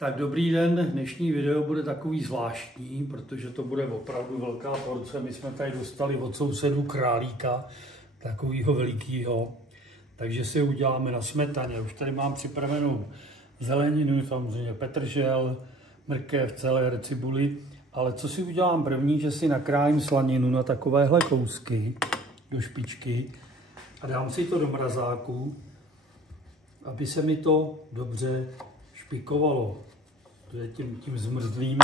Tak dobrý den, dnešní video bude takový zvláštní, protože to bude opravdu velká porce. My jsme tady dostali od sousedů králíka, takového velikého, takže si uděláme na smetaně. Už tady mám připravenou zeleninu, samozřejmě petržel, mrkev, celer, cibuli, ale co si udělám první, že si nakrájím slaninu na takovéhle kousky do špičky a dám si to do mrazáku, aby se mi to dobře špikovalo. Protože tím zmrzlým,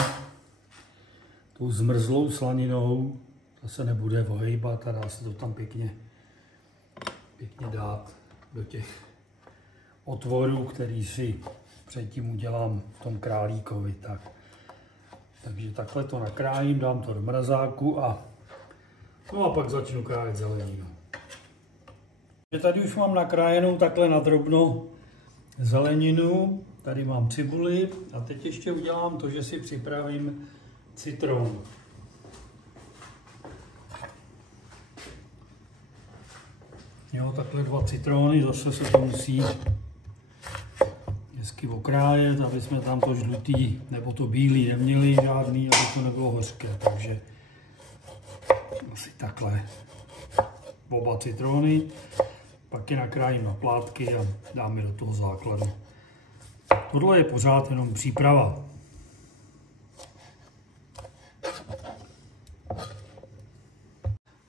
tou zmrzlou slaninou, to se nebude ohejbat a dá se to tam pěkně dát do těch otvorů, který si předtím udělám v tom králíkovi. Takže takhle to nakrájím, dám to do mrazáku a pak začnu krájet zeleninu. Tady už mám nakrájenou takhle nadrobno zeleninu, tady mám cibuli a teď ještě udělám to, že si připravím citron. Jo, takhle 2 citrony, zase se to musí hezky okrájet, aby jsme tam to žlutý nebo to bílý neměli žádný, aby to nebylo hořké. Takže asi takhle oba citrony, pak je nakrájím na plátky a dáme do toho základu. Tohle je pořád jenom příprava.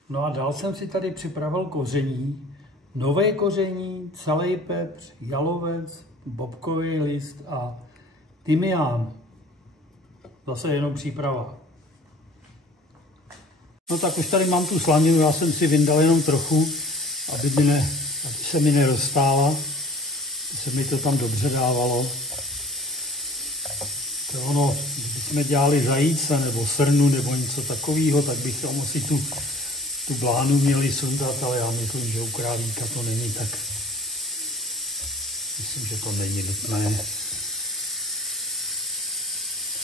No a dál jsem si tady připravil koření. Nové koření, celý pepř, jalovec, bobkový list a tymián. Zase jenom příprava. No tak už tady mám tu slaninu, já jsem si vyndal jenom trochu, aby se mi neroztála, aby se mi to tam dobře dávalo. To ono, kdybychom dělali zajíce nebo srnu nebo něco takového, tak bychom asi tu blánu měli sundat, ale já myslím, že u králíka to není tak. Myslím, že to není nutné.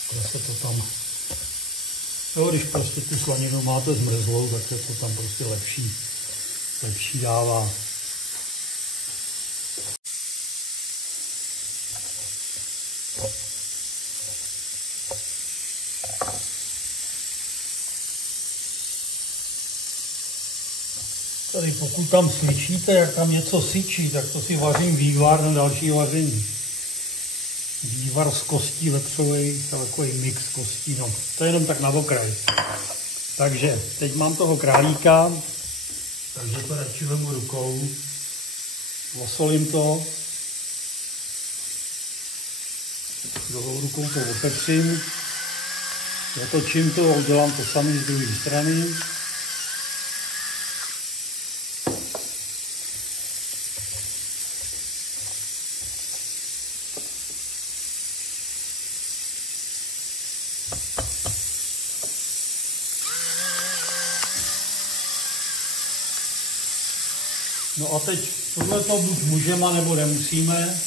Takhle se to tam. Jo, když prostě tu slaninu máte zmrzlou, tak se to tam prostě lepší dává. Tady pokud tam slyšíte, jak tam něco syčí, tak to si vařím vývar na další vaření. Vývar z kostí vepřových, takový mix kostí, no. To je jenom tak na okraj. Takže teď mám toho králíka, takže to radši vemu rukou. Osolím to. Druhou rukou to opepřím. Otočím to a udělám to samý z druhé strany. No a teď tohle to buď můžeme, nebo nemusíme.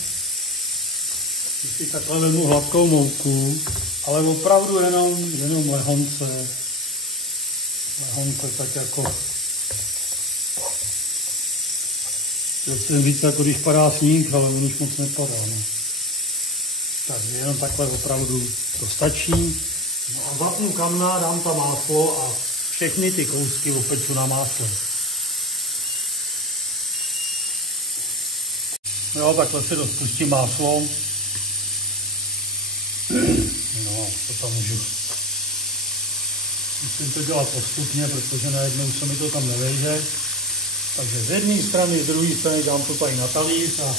Když si takhle vezmu hladkou mouku, ale opravdu jenom lehonce. Lehonce tak jako. Chci víc jako když padá sníh, ale on už moc nepadá. No. Takže jenom takhle opravdu to stačí. No a zapnu kamna, dám tam máslo a všechny ty kousky opeču na másle. Jo, takhle se rozpustí máslo. No, to tam můžu. Musím to dělat postupně, protože najednou se mi to tam nevejde. Takže z jedné strany, z druhé strany dám to tady na talíř a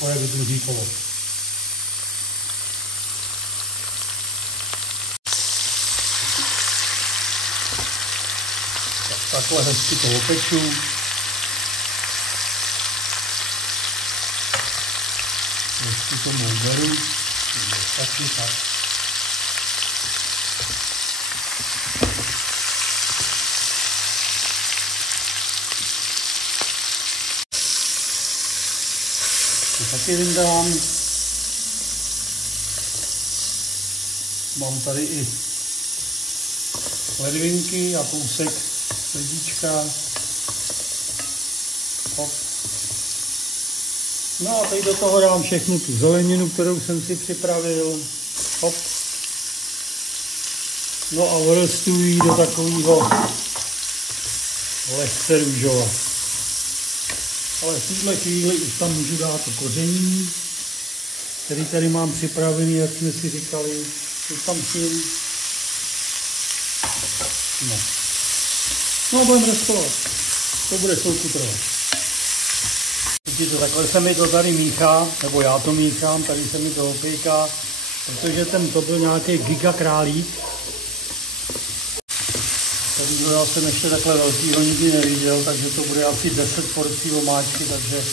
pojedu druhý kolo. Takhle hezky to opeču. Ještě tomu uberu, taky tak. To taky vyndám. Mám tady i ledvinky a kousek ledíčka. Hop. No a teď do toho dám všechnu tu zeleninu, kterou jsem si připravil. Hop. No a vrstuji ji do takového lehce růžova. Ale v této chvíli už tam můžu dát to koření, který tady mám připravený, jak jsme si říkali. Už tam s ním. No budeme restovat. To bude chvilku trvat. Takhle se mi to tady míchá, nebo já to míchám, tady se mi to opěká, protože to byl nějaký gigakrálík. Tady já jsem ještě takhle velkýho nikdy neviděl, takže to bude asi 10 porcí omáčky, takže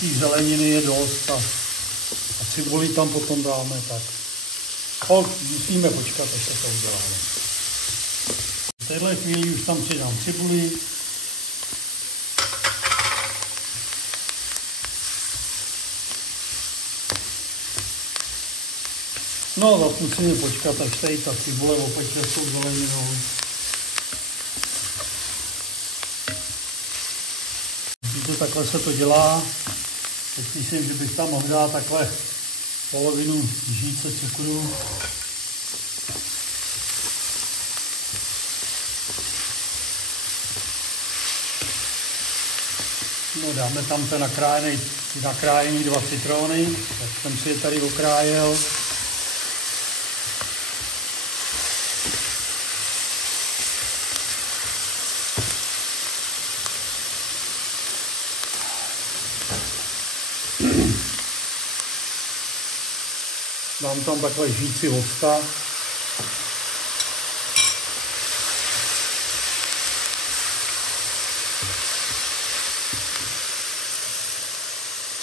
té zeleniny je dost a cibuli tam potom dáme, tak. Musíme počkat, až se to uděláme. V téhle chvíli už tam přidám cibuli. No, zase musíme počkat, až tady ta cibule opeče s tou zeleninou. Takhle se to dělá. Teď myslím, že bych tam mohl dát takhle polovinu žíce cukru. No, dáme tam ten nakrájený 2 citrony, tak jsem si je tady okrájel. Dám tam takhle žíci octa.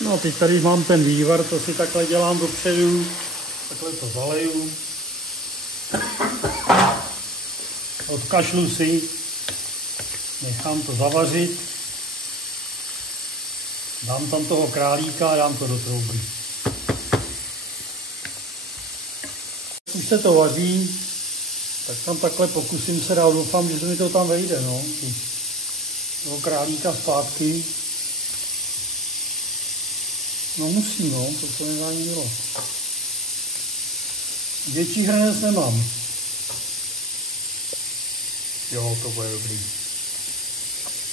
No a teď tady mám ten vývar, to si takhle dělám dopředu. Takhle to zaleju. Odkašlu si. Nechám to zavařit. Dám tam toho králíka a dám to do trouby. Už se to vaří, tak tam takhle pokusím se dát, doufám, že se mi to tam vejde, no. Toho králíka zpátky. No musím, no, to se nedá ani dělat. Větší hrnec nemám. Jo, to bude dobrý.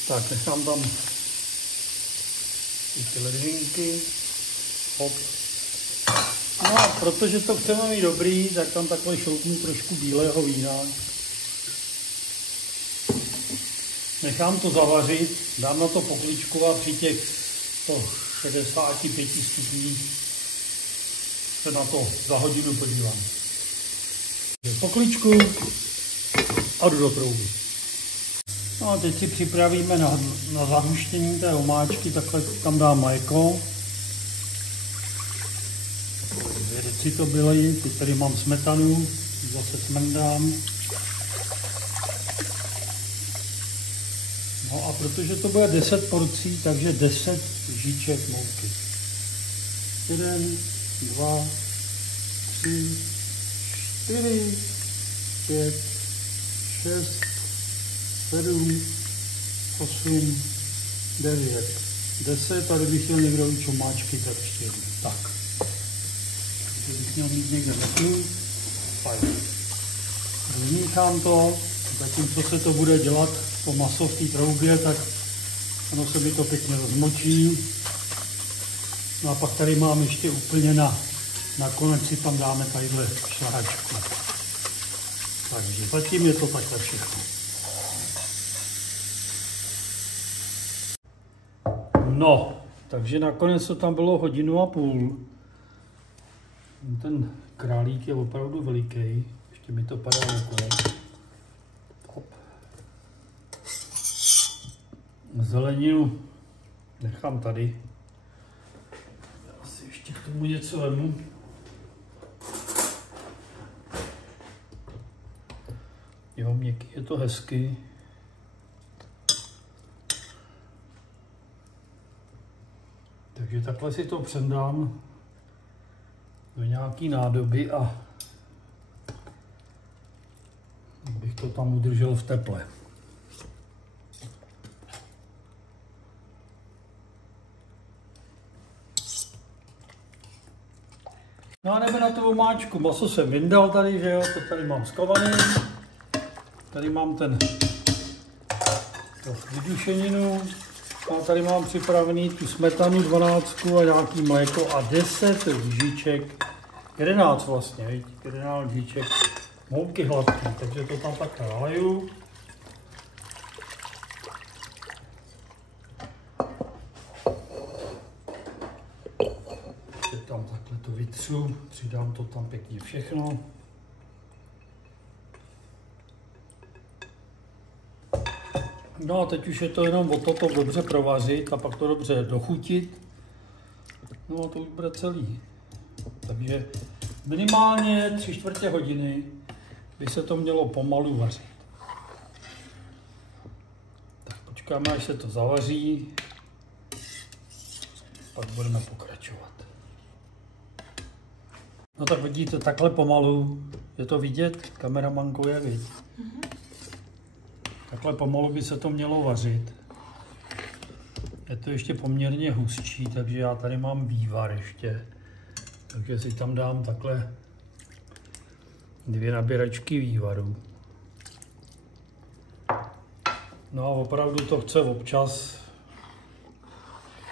Tak, nechám tam ty ledvinky. Hop. No a protože to chceme mít dobrý, tak tam takhle šoupnu trošku bílého vína. Nechám to zavařit, dám na to pokličku a při těch 65 stupních se na to za hodinu podívám. Pokličku a jdu do trouby. No a teď si připravíme na zahuštění té omáčky, takhle tam dám mléko. 2 deci to byly, teď tady mám smetanu, zase smendám. No a protože to bude 10 porcí, takže 10 žíček mouky. 1, 2, 3, 4, 5, 6, 7, 8, 9, 10. A kdybych chtěl někdo víc omáčky, tak ještě jednou. Tak. Kdybych měl mít někde metlu, fajn. Rozmíchám to, zatímco se to bude dělat, to maso v té troubě, tak ono se mi to pěkně rozmočí. No a pak tady mám ještě úplně nakonec si tam dáme tadyhle šláčku. Takže zatím je to takhle všechno. No, takže nakonec to tam bylo 1,5 hodiny. Ten králík je opravdu veliký. Ještě mi to padá okolo. Zeleninu nechám tady. Já si ještě k tomu něco vemu. Jo, měkký je to hezky. Takže takhle si to přendám do nějaký nádoby a abych to tam udržel v teple. No a jdeme na tu omáčku. Maso jsem vyndal tady, že jo, to tady mám skovaný. Tady mám ten vydušeninu. A tady mám připravený tu smetanu 12 a nějaký mléko a 10 lžiček, 11 vlastně, viď? 11 lžiček mouky hladký, takže to tam takhle naleju. Tam takhle to vytřu, přidám to tam pěkně všechno. No a teď už je to jenom o to dobře provařit a pak to dobře dochutit. No a to už bude celý. Takže minimálně 3/4 hodiny by se to mělo pomalu vařit. Tak počkáme, až se to zavaří. Pak budeme pokračovat. No tak vidíte, takhle pomalu, je to vidět? Kameramanko je vidět. Takhle pomalu by se to mělo vařit. Je to ještě poměrně hustší, takže já tady mám vývar ještě. Takže si tam dám takhle 2 nabíračky vývaru. No a opravdu to chce občas.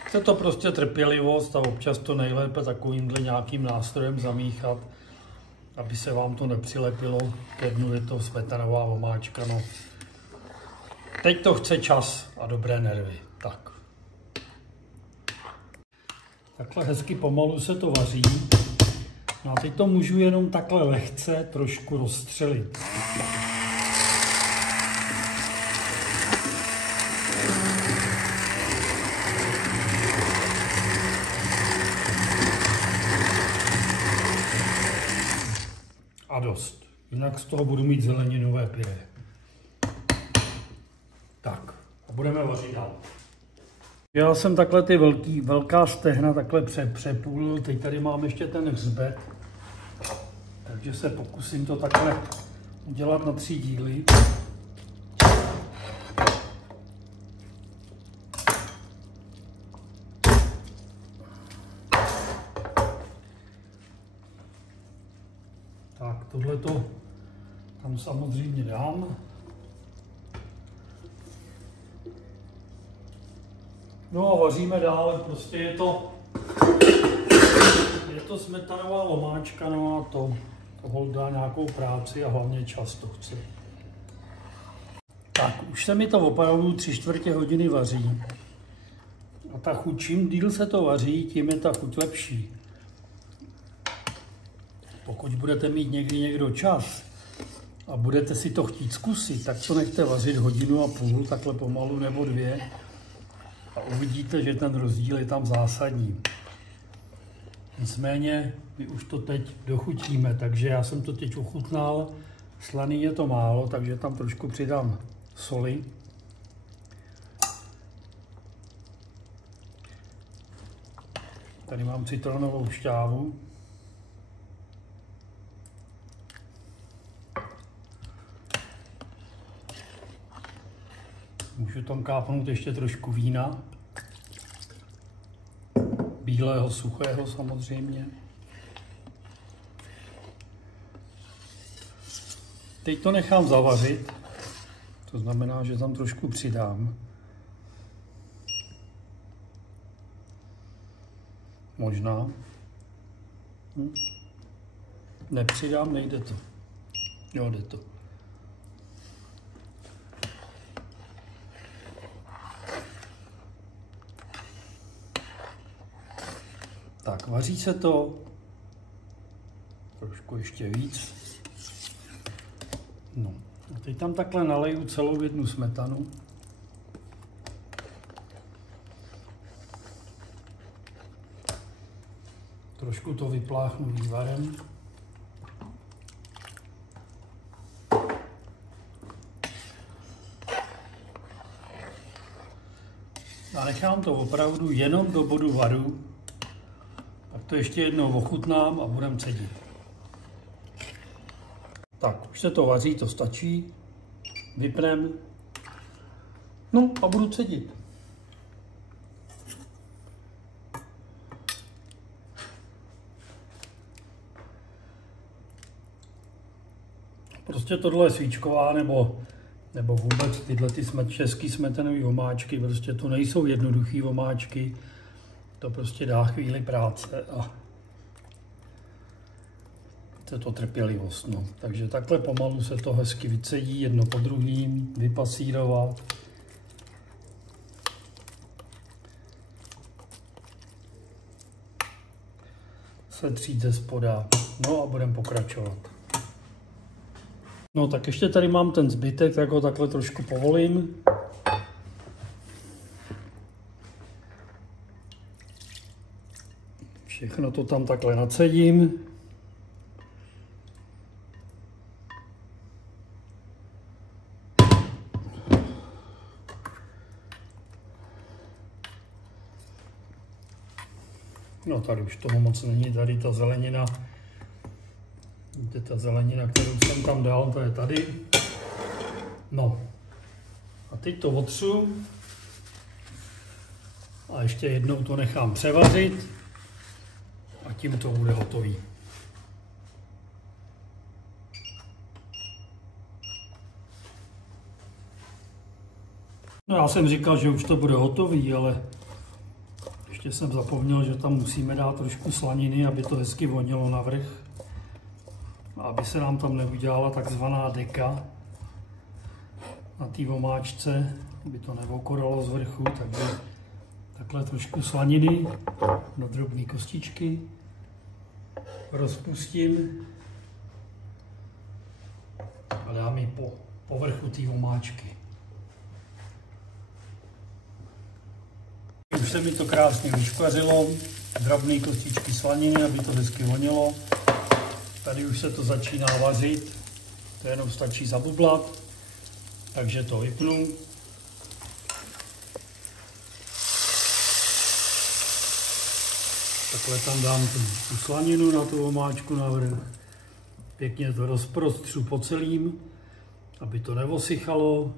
Chce to prostě trpělivost a občas to nejlépe takovýmhle nějakým nástrojem zamíchat, aby se vám to nepřilepilo. Ke dnu je to smetanová omáčka. No. Teď to chce čas a dobré nervy. Tak. Takhle hezky pomalu se to vaří. No a teď to můžu jenom takhle lehce trošku rozstřelit. A dost. Jinak z toho budu mít zeleninové pyré. Tak, a budeme vařit dál. Já jsem takhle ty velká stehna takhle přepůlil, teď tady mám ještě ten hřbet, takže se pokusím to takhle udělat na 3 díly. Tak, tohleto tam samozřejmě dám. No a vaříme dál, prostě je to smetanová omáčka, no a to dá nějakou práci a hlavně čas to chce. Tak, už se mi to opravdu 3/4 hodiny vaří. A ta chuť, čím díl se to vaří, tím je ta chuť lepší. Pokud budete mít někdo čas a budete si to chtít zkusit, tak to nechte vařit 1,5 hodiny, takhle pomalu nebo 2. A uvidíte, že ten rozdíl je tam zásadní. Nicméně my už to teď dochutíme, takže já jsem to teď ochutnal. Slaný je to málo, takže tam trošku přidám soli. Tady mám citronovou šťávu. Můžu tam kápnout ještě trošku vína. Bílého, suchého samozřejmě. Teď to nechám zavařit. To znamená, že tam trošku přidám. Možná. Nepřidám, nejde to. Jo, jde to. Tak, vaří se to. Trošku ještě víc. No. A teď tam takhle naleju celou 1 smetanu. Trošku to vypláchnu vývarem. A nechám to opravdu jenom do bodu varu. Tak to ještě jednou ochutnám a budeme cedit. Tak, už se to vaří, to stačí. Vypneme. No a budu cedit. Prostě tohle je svíčková nebo vůbec tyhle český smetanové omáčky, prostě to nejsou jednoduché omáčky, to prostě dá chvíli práce a je to trpělivost. No. Takže takhle pomalu se to hezky vycedí, jedno po druhým, vypasírovat. Setřít ze spoda, no a budeme pokračovat. No tak ještě tady mám ten zbytek, tak ho takhle trošku povolím. Všechno to tam takhle nacedím. No tady už toho moc není, tady ta zelenina. Vidíte, ta zelenina, kterou jsem tam dal, to je tady. No. A teď to otřu. A ještě jednou to nechám převařit. A tím to bude hotový. No já jsem říkal, že už to bude hotový, ale ještě jsem zapomněl, že tam musíme dát trošku slaniny, aby to hezky vonilo navrch. Aby se nám tam neudělala takzvaná deka na té omáčce, aby to neokoralo z vrchu, takže takhle trošku slaniny na drobné kostičky rozpustím a dám ji po vrchu té omáčky. Už se mi to krásně vyškvařilo, drobné kostičky slaniny, aby to hezky vonilo. Tady už se to začíná vařit, to jenom stačí zabublat, takže to vypnu. Takhle tam dám tu slaninu na tu omáčku navrch. Pěkně to rozprostřu po celým, aby to neosychalo.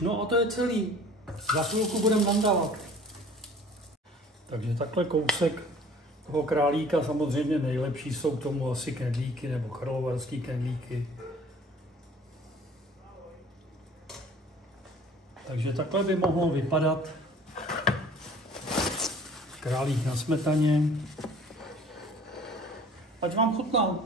No a to je celý. Za chvilku budeme mandávat. Takže takhle kousek toho králíka, samozřejmě nejlepší jsou k tomu asi knedlíky nebo karlovarský knedlíky. Takže takhle by mohlo vypadat králík na smetaně. Ať vám chutná.